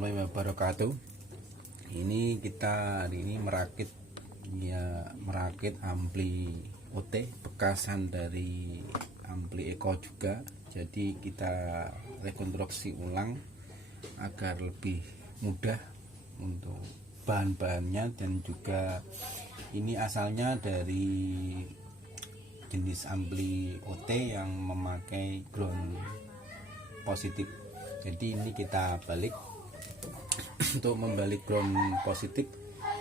warahmatullahi wabarakatuh. Ini kita hari ini merakit ampli OT bekasan dari ampli Eko juga. Jadi kita rekonstruksi ulang agar lebih mudah untuk bahan-bahannya, dan juga ini asalnya dari jenis ampli OT yang memakai ground positif. Jadi ini kita balik. Untuk membalik ground positif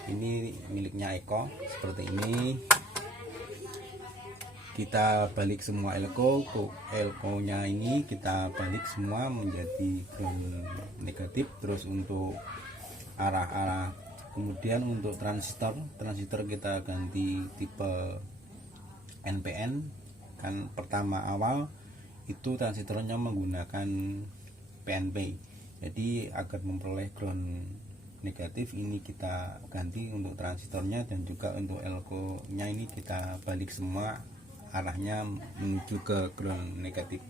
ini miliknya Eko seperti ini. Kita balik semua elko nya ini kita balik semua menjadi ground negatif. Terus untuk arah-arah, kemudian untuk transistor kita ganti tipe NPN. Kan pertama awal itu transistornya menggunakan PNP, jadi agar memperoleh ground negatif ini kita ganti untuk transistornya, dan juga untuk elko nya ini kita balik semua arahnya menuju ke ground negatif.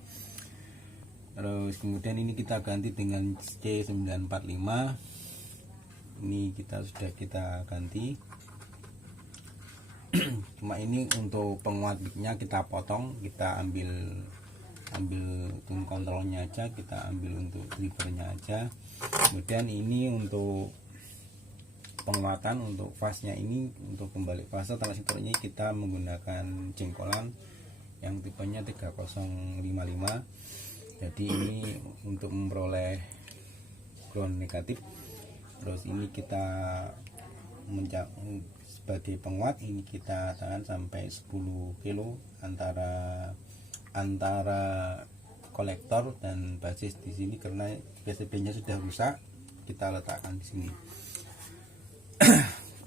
Terus kemudian ini kita ganti dengan C945, ini sudah kita ganti. Cuma ini untuk penguat bignya kita potong, kita ambil tunggu kontrolnya aja, kita ambil untuk drivernya aja. Kemudian ini untuk penguatan, untuk fase-nya ini, untuk kembali fase transistornya kita menggunakan jengkolan yang tipenya 3055. Jadi ini untuk memperoleh ground negatif. Terus ini kita sebagai penguat ini kita tahan sampai 10 kilo antara kolektor dan basis di sini, karena PCB-nya sudah rusak, kita letakkan di sini.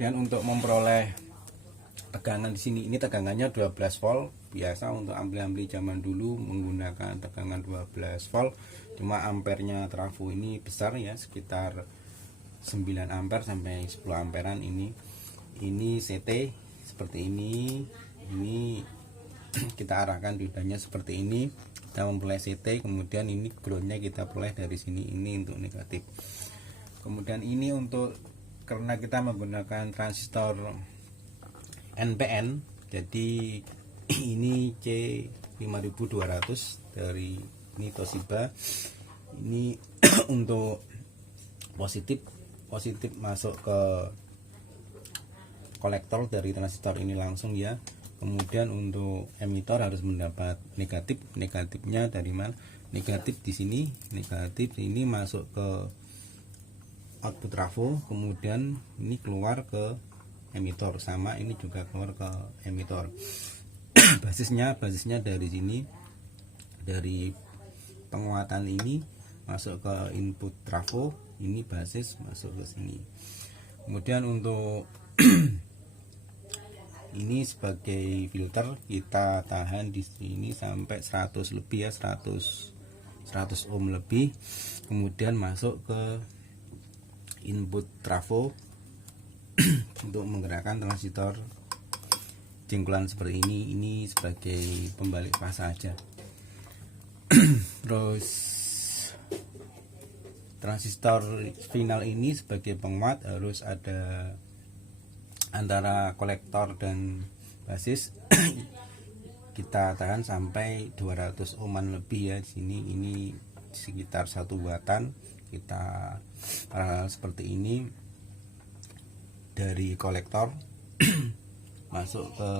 Dan untuk memperoleh tegangan di sini, ini tegangannya 12 volt. Biasa untuk ampli-ampli zaman dulu menggunakan tegangan 12 volt. Cuma ampernya trafo ini besar ya, sekitar 9 ampere sampai 10 amperan ini. Ini CT seperti ini. Ini kita arahkan diodanya seperti ini, kita memperoleh CT. Kemudian ini groundnya kita peroleh dari sini, ini untuk negatif. Kemudian ini untuk, karena kita menggunakan transistor NPN, jadi ini C5200 dari ini Toshiba. Ini untuk positif masuk ke kolektor dari transistor ini langsung ya. Kemudian untuk emitor harus mendapat negatifnya dari mana? Negatif di sini, negatif ini masuk ke output trafo, kemudian ini keluar ke emitor, sama ini juga keluar ke emitor. basisnya dari sini, dari penguatan ini masuk ke input trafo, ini basis masuk ke sini. Kemudian untuk ini sebagai filter kita tahan di sini sampai 100 lebih ya, 100 ohm lebih. Kemudian masuk ke input trafo untuk menggerakkan transistor jengkolan seperti ini. Ini sebagai pembalik fase aja. Terus transistor final ini sebagai penguat harus ada antara kolektor dan basis. Kita tahan sampai 200 ohman lebih ya di sini. Ini sekitar 1 watan. Kita seperti ini dari kolektor masuk ke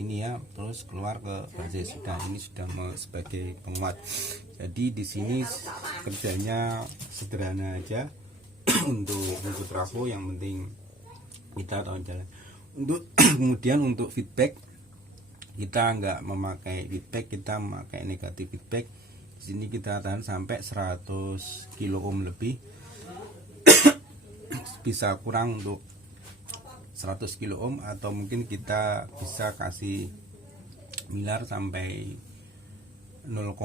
ini ya, terus keluar ke basis. Sudah, ini sudah sebagai penguat. Jadi di sini kerjanya sederhana aja. untuk trafo yang penting kita tahu jalan. Untuk kemudian untuk feedback kita nggak memakai feedback, kita memakai negatif feedback. Di sini kita tahan sampai 100 kilo ohm lebih. Bisa kurang untuk 100 kilo ohm, atau mungkin kita bisa kasih milar sampai 0,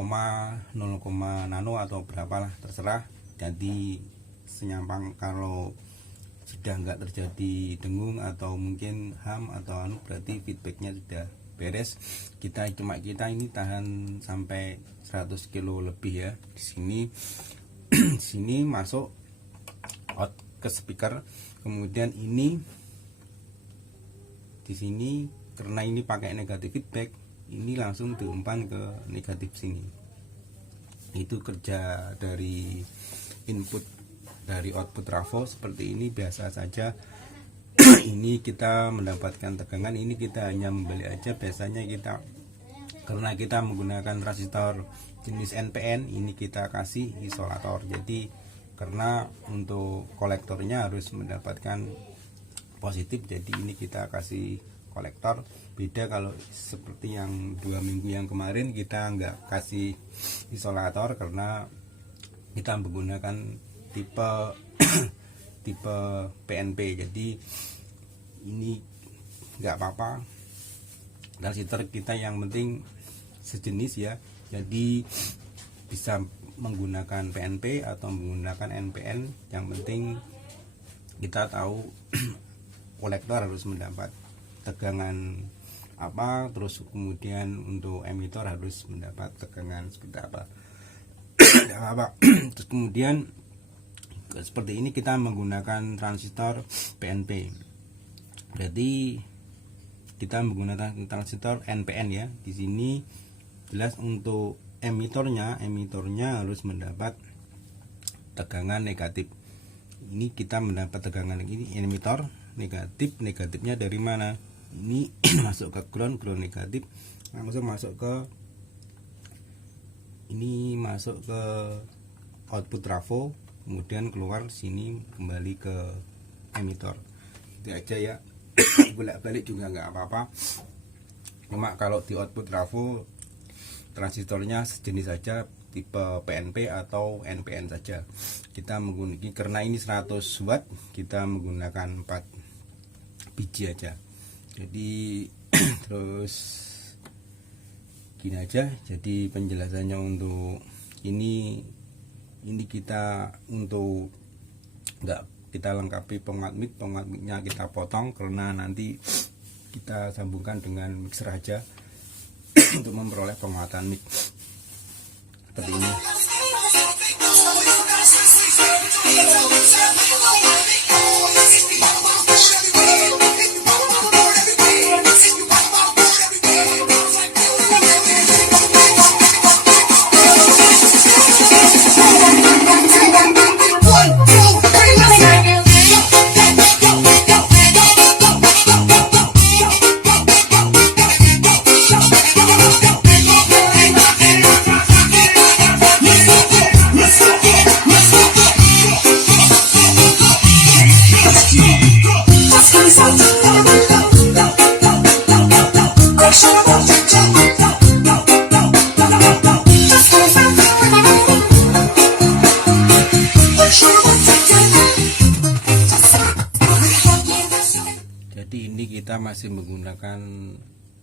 nano atau berapalah, terserah. Jadi senyampang, kalau sudah nggak terjadi dengung atau mungkin ham atau berarti feedbacknya sudah beres. Kita ini tahan sampai 100 kilo lebih ya. Di sini masuk out ke speaker. Kemudian ini di sini karena ini pakai negatif feedback, ini langsung diumpan ke negatif sini. Itu kerja dari input dari output trafo seperti ini biasa saja. Ini kita mendapatkan tegangan, ini kita hanya membeli aja. Biasanya kita karena kita menggunakan transistor jenis NPN, ini kita kasih isolator. Jadi karena untuk kolektornya harus mendapatkan positif, jadi ini kita kasih kolektor. Beda kalau seperti yang 2 minggu yang kemarin kita nggak kasih isolator karena kita menggunakan tipe tipe PNP. Jadi ini nggak apa-apa, transistor kita yang penting sejenis ya, jadi bisa menggunakan PNP atau menggunakan NPN, yang penting kita tahu kolektor harus mendapat tegangan apa, terus kemudian untuk emitor harus mendapat tegangan seperti apa. Tidak apa-apa. Terus kemudian seperti ini kita menggunakan transistor PNP, jadi kita menggunakan transistor NPN ya. Di sini jelas untuk emitornya harus mendapat tegangan negatif. Ini kita mendapat tegangan ini emitor negatif. Negatifnya dari mana? Ini masuk ke ground negatif, langsung masuk ke ini, masuk ke output trafo, kemudian keluar sini kembali ke emitor. Itu aja ya. Bolak-balik juga nggak apa-apa. Cuma kalau di output trafo transistornya sejenis saja, tipe PNP atau NPN saja. Kita menggunakan, karena ini 100 watt, kita menggunakan 4 biji aja. Jadi terus gini aja. Jadi penjelasannya untuk ini kita untuk nggak kita lengkapi penguat mic-nya kita potong karena nanti kita sambungkan dengan mixer aja untuk memperoleh penguatan mic seperti ini. Jadi ini kita masih menggunakan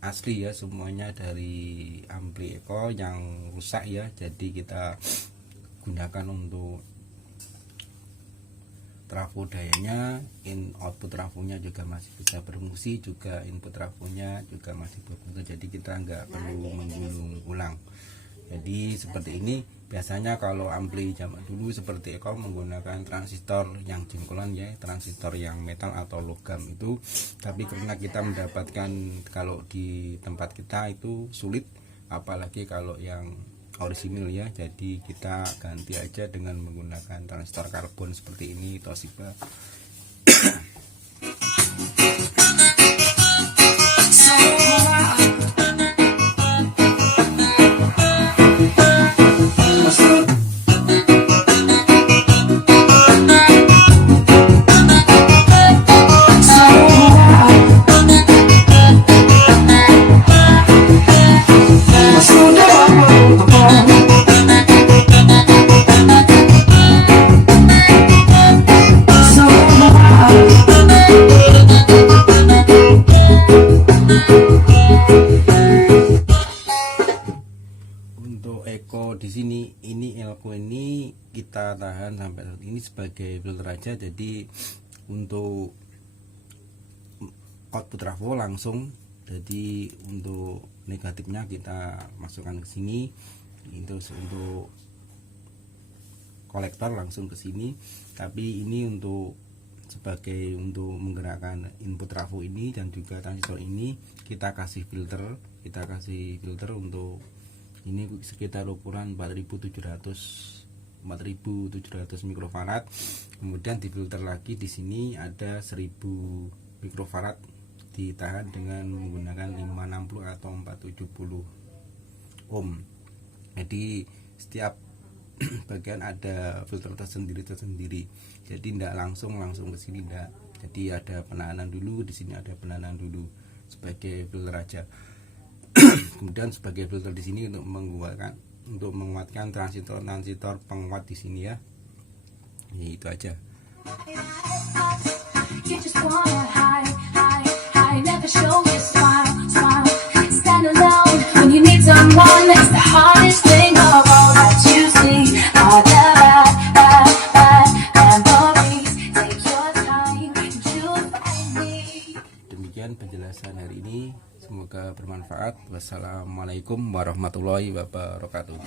asli ya, semuanya dari ampli Eko yang rusak ya. Jadi kita gunakan untuk trafo dayanya, output trafonya juga masih bisa berfungsi, juga input trafonya juga masih berfungsi. Jadi kita nggak perlu menggulung ulang. Jadi seperti ini. Biasanya kalau ampli zaman dulu seperti Eko menggunakan transistor yang jengkolan ya, transistor yang metal atau logam itu. Tapi karena kita mendapatkan kalau di tempat kita itu sulit, apalagi kalau yang orisinil ya, jadi kita ganti aja dengan menggunakan transistor karbon seperti ini, Toshiba. Di sini ini elko ini kita tahan sampai saat ini sebagai filter aja. Jadi untuk output trafo langsung, jadi untuk negatifnya kita masukkan ke sini. Itu untuk kolektor langsung ke sini. Tapi ini untuk menggerakkan input trafo ini dan juga transistor ini kita kasih filter untuk ini sekitar ukuran 4700 mikrofarad. Kemudian difilter lagi, di sini ada 1000 mikrofarad ditahan dengan menggunakan 560 atau 470 ohm. Jadi setiap bagian ada filter tersendiri, jadi tidak langsung ke sini, tidak. Jadi ada penahanan dulu, di sini ada penahanan dulu sebagai filter aja. Kemudian sebagai filter di sini untuk menguatkan transistor penguat di sini ya. Itu aja. Demikian penjelasan hari ini, semoga bermanfaat. Wassalamualaikum warahmatullahi wabarakatuh.